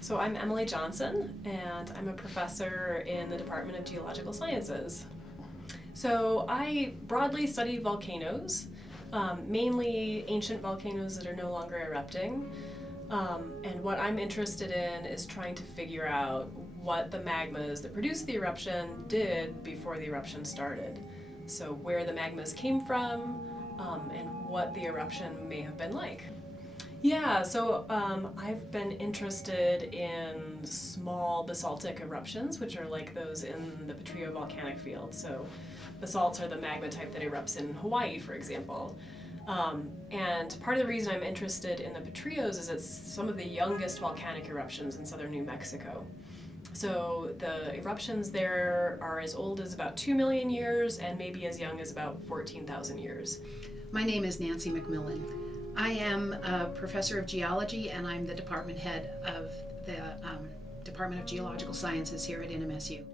So I'm Emily Johnson, and I'm a professor in the Department of Geological Sciences. So I broadly study volcanoes, mainly ancient volcanoes that are no longer erupting. And what I'm interested in is trying to figure out what the magmas that produced the eruption did before the eruption started. So where the magmas came from, and what the eruption may have been like. Yeah, so I've been interested in small basaltic eruptions, which are like those in the Petrillo volcanic field. So basalts are the magma type that erupts in Hawaii, for example. And part of the reason I'm interested in the Petrillos is it's some of the youngest volcanic eruptions in southern New Mexico. So the eruptions there are as old as about 2 million years and maybe as young as about 14,000 years. My name is Nancy McMillan. I am a professor of geology and I'm the department head of the Department of Geological Sciences here at NMSU.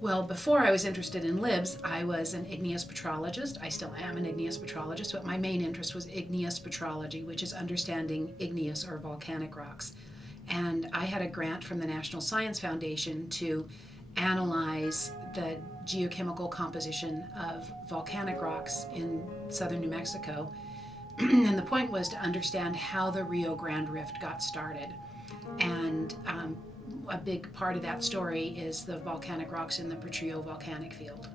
Well, before I was interested in LIBS, I was an igneous petrologist. I still am an igneous petrologist, but my main interest was igneous petrology, which is understanding igneous or volcanic rocks. And I had a grant from the National Science Foundation to analyze the geochemical composition of volcanic rocks in southern New Mexico. And the point was to understand how the Rio Grande Rift got started. And a big part of that story is the volcanic rocks in the Petrillo volcanic field.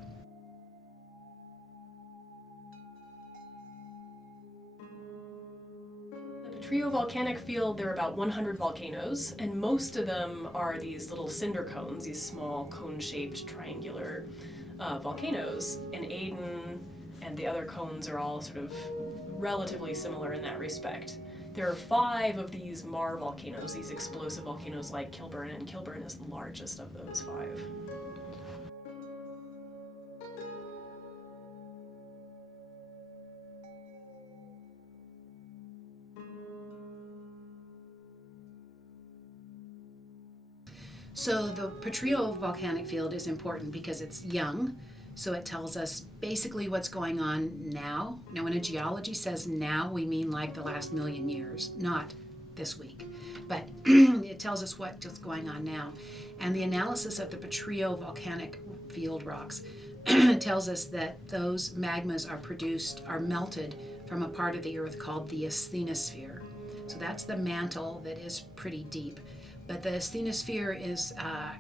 The Petrillo volcanic field, there are about 100 volcanoes, and most of them are these little cinder cones, these small cone-shaped triangular volcanoes. And Aden and the other cones are all sort of relatively similar in that respect. There are 5 of these Mar volcanoes, these explosive volcanoes like Kilburn, and Kilburn is the largest of those 5. So the Petrillo volcanic field is important because it's young, so it tells us basically what's going on now. Now, when a geology says now, we mean like the last million years, not this week. But it tells us what's going on now. And the analysis of the Petrillo volcanic field rocks tells us that those magmas are melted from a part of the earth called the asthenosphere. So that's the mantle that is pretty deep. But the asthenosphere is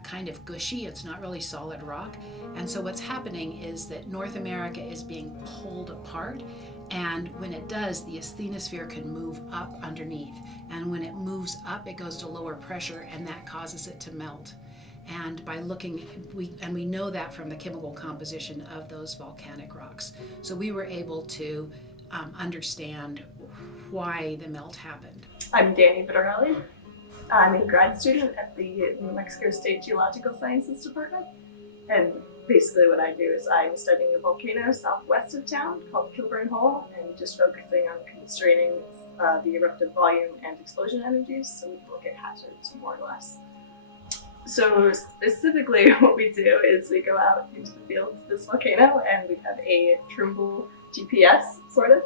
kind of gushy, it's not really solid rock. And so what's happening is that North America is being pulled apart, and when it does, the asthenosphere can move up underneath. And when it moves up, it goes to lower pressure, and that causes it to melt. And by looking, we know that from the chemical composition of those volcanic rocks. So we were able to understand why the melt happened. I'm Danny Vitarelli. I'm a grad student at the New Mexico State Geological Sciences Department, and basically what I do is I'm studying a volcano southwest of town called Kilburn Hole, and just focusing on constraining the eruptive volume and explosion energies, so we can look at hazards more or less. So specifically what we do is we go out into the field of this volcano and we have a Trimble GPS, sort of.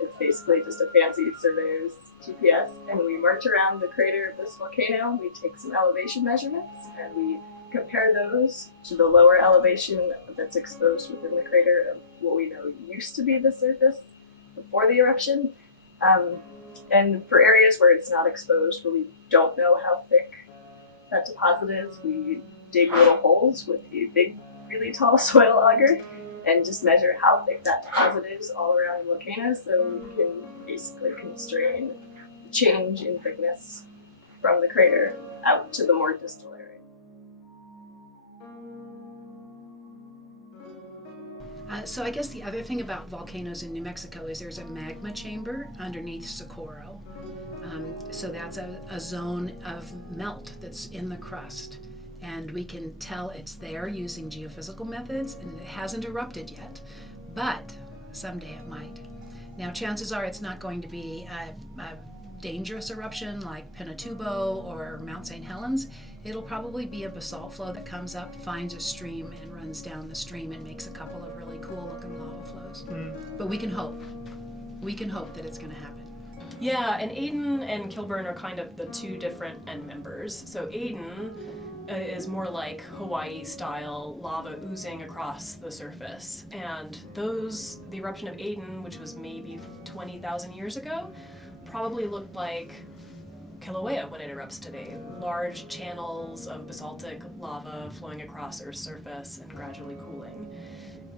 It's basically just a fancy surveyor's GPS, and we march around the crater of this volcano. We take some elevation measurements and we compare those to the lower elevation that's exposed within the crater of what we know used to be the surface before the eruption. And for areas where it's not exposed, where we don't know how thick that deposit is, we dig little holes with a big, really tall soil auger and just measure how thick that deposit is all around the volcano, so we can basically constrain the change in thickness from the crater out to the more distal area. So I guess the other thing about volcanoes in New Mexico is there's a magma chamber underneath Socorro. So that's a zone of melt that's in the crust. And we can tell it's there using geophysical methods, and it hasn't erupted yet, but someday it might. Now, chances are it's not going to be a dangerous eruption like Pinatubo or Mount St. Helens. It'll probably be a basalt flow that comes up, finds a stream, and runs down the stream and makes a couple of really cool looking lava flows. But we can hope. we can hope that it's going to happen. Yeah, and Aden and Kilburn are kind of the two different end members. So Aden is more like Hawaii-style lava oozing across the surface. And the eruption of Aden, which was maybe 20,000 years ago, probably looked like Kilauea when it erupts today. Large channels of basaltic lava flowing across Earth's surface and gradually cooling.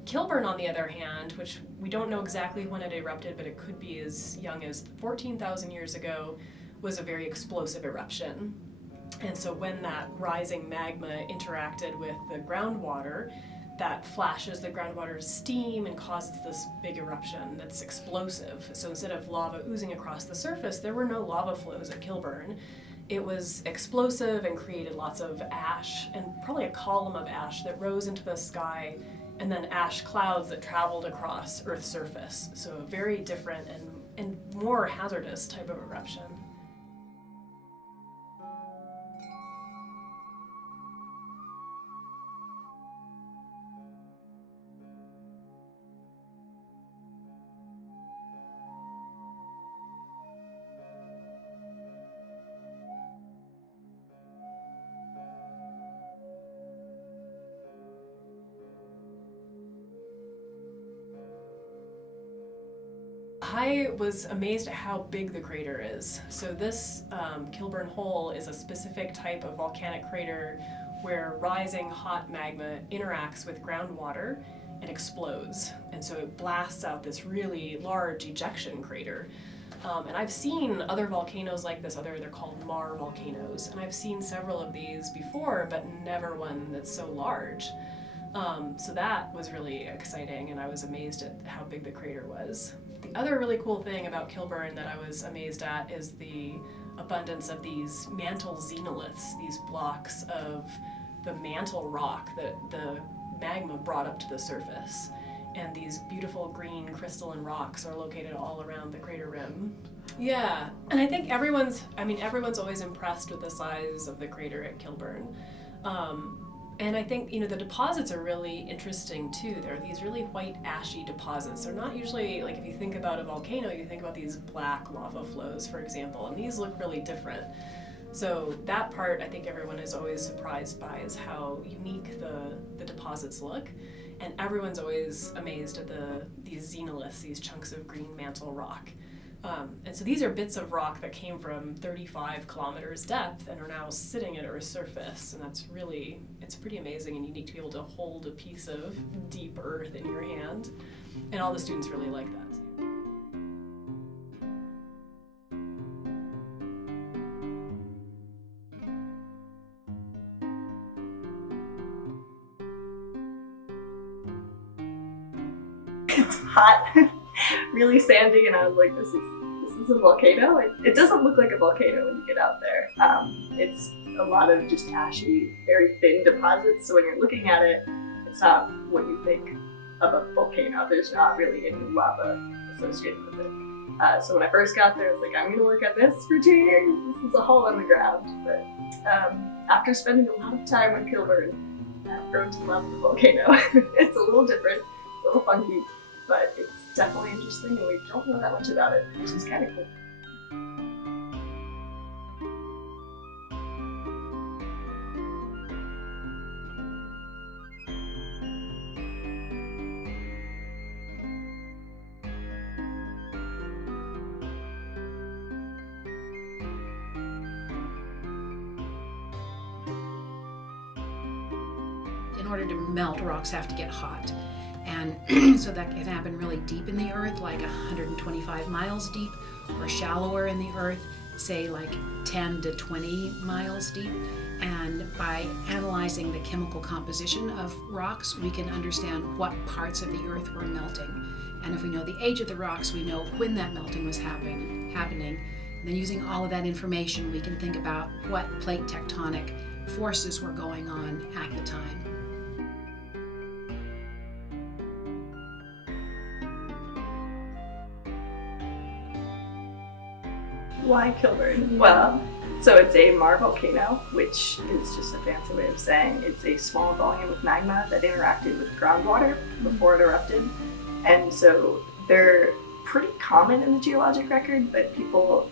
Kilburn, on the other hand, which we don't know exactly when it erupted, but it could be as young as 14,000 years ago, was a very explosive eruption. And so when that rising magma interacted with the groundwater, that flashes the groundwater's steam and causes this big eruption that's explosive. So instead of lava oozing across the surface, there were no lava flows at Kilburn. It was explosive and created lots of ash, and probably a column of ash that rose into the sky, and then ash clouds that traveled across Earth's surface. So a very different and more hazardous type of eruption. I was amazed at how big the crater is. So this Kilburn Hole is a specific type of volcanic crater where rising hot magma interacts with groundwater and explodes. And so it blasts out this really large ejection crater. And I've seen other volcanoes like this, they're called Mar volcanoes. And I've seen several of these before, but never one that's so large. So that was really exciting, and I was amazed at how big the crater was. The other really cool thing about Kilburn that I was amazed at is the abundance of these mantle xenoliths, these blocks of the mantle rock that the magma brought up to the surface. And these beautiful green crystalline rocks are located all around the crater rim. Yeah, and I think everyone's always impressed with the size of the crater at Kilburn. And I think, the deposits are really interesting too. They're these really white ashy deposits. They're not usually, like if you think about a volcano, you think about these black lava flows, for example, and these look really different. So that part I think everyone is always surprised by, is how unique the deposits look. And everyone's always amazed at these xenoliths, these chunks of green mantle rock. And so these are bits of rock that came from 35 kilometers depth and are now sitting at Earth's surface. And it's pretty amazing and unique to be able to hold a piece of deep earth in your hand. And all the students really like that too. It's hot, really sandy, and I was like, this is a volcano. It doesn't look like a volcano when you get out there. It's a lot of just ashy, very thin deposits, so when you're looking at it, it's not what you think of a volcano. There's not really any lava associated with it. So when I first got there, I was like, I'm gonna work on this for 2 years. This is a hole in the ground. But after spending a lot of time with Kilburn, I've grown to love the volcano. It's a little different, it's a little funky, but it's definitely interesting, and we don't know that much about it, which is kind of cool. In order to melt, rocks have to get hot. And so that can happen really deep in the earth, like 125 miles deep, or shallower in the earth, say like 10 to 20 miles deep. And by analyzing the chemical composition of rocks, we can understand what parts of the earth were melting. And if we know the age of the rocks, we know when that melting was happening. And then using all of that information, we can think about what plate tectonic forces were going on at the time. Why Kilburn? Well, so it's a Mar volcano, which is just a fancy way of saying it's a small volume of magma that interacted with groundwater before it erupted. And so there pretty common in the geologic record, but people,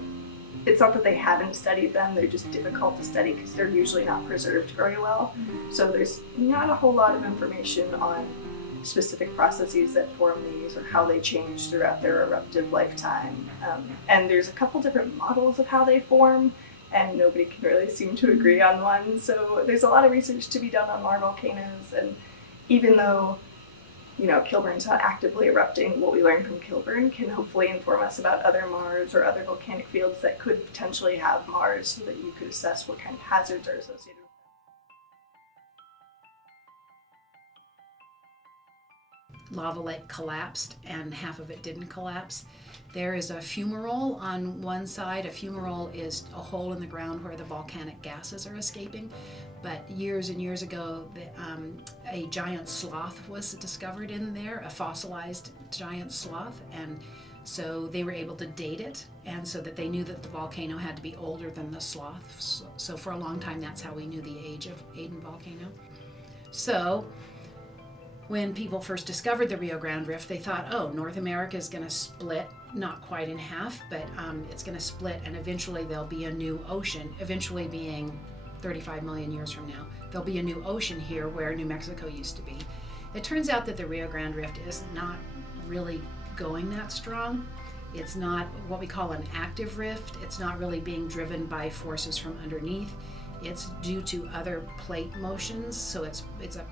it's not that they haven't studied them, they're just difficult to study because they're usually not preserved very well. So there's not a whole lot of information on specific processes that form these or how they change throughout their eruptive lifetime. And there's a couple different models of how they form, and nobody can really seem to agree on one. So there's a lot of research to be done on Mars volcanoes, and even though Kilburn's not actively erupting, what we learn from Kilburn can hopefully inform us about other Mars or other volcanic fields that could potentially have Mars, so that you could assess what kind of hazards are associated with them. Lava lake collapsed and half of it didn't collapse. There is a fumarole on one side. A fumarole is a hole in the ground where the volcanic gases are escaping. But years and years ago, a giant sloth was discovered in there, a fossilized giant sloth, and so they were able to date it, and so that they knew that the volcano had to be older than the sloth. So for a long time, that's how we knew the age of Aden volcano. So when people first discovered the Rio Grande Rift, they thought, oh, North America is going to split, not quite in half, but it's going to split, and eventually there'll be a new ocean, eventually being 35 million years from now. There'll be a new ocean here where New Mexico used to be. It turns out that the Rio Grande Rift is not really going that strong. It's not what we call an active rift. It's not really being driven by forces from underneath. It's due to other plate motions, so it's a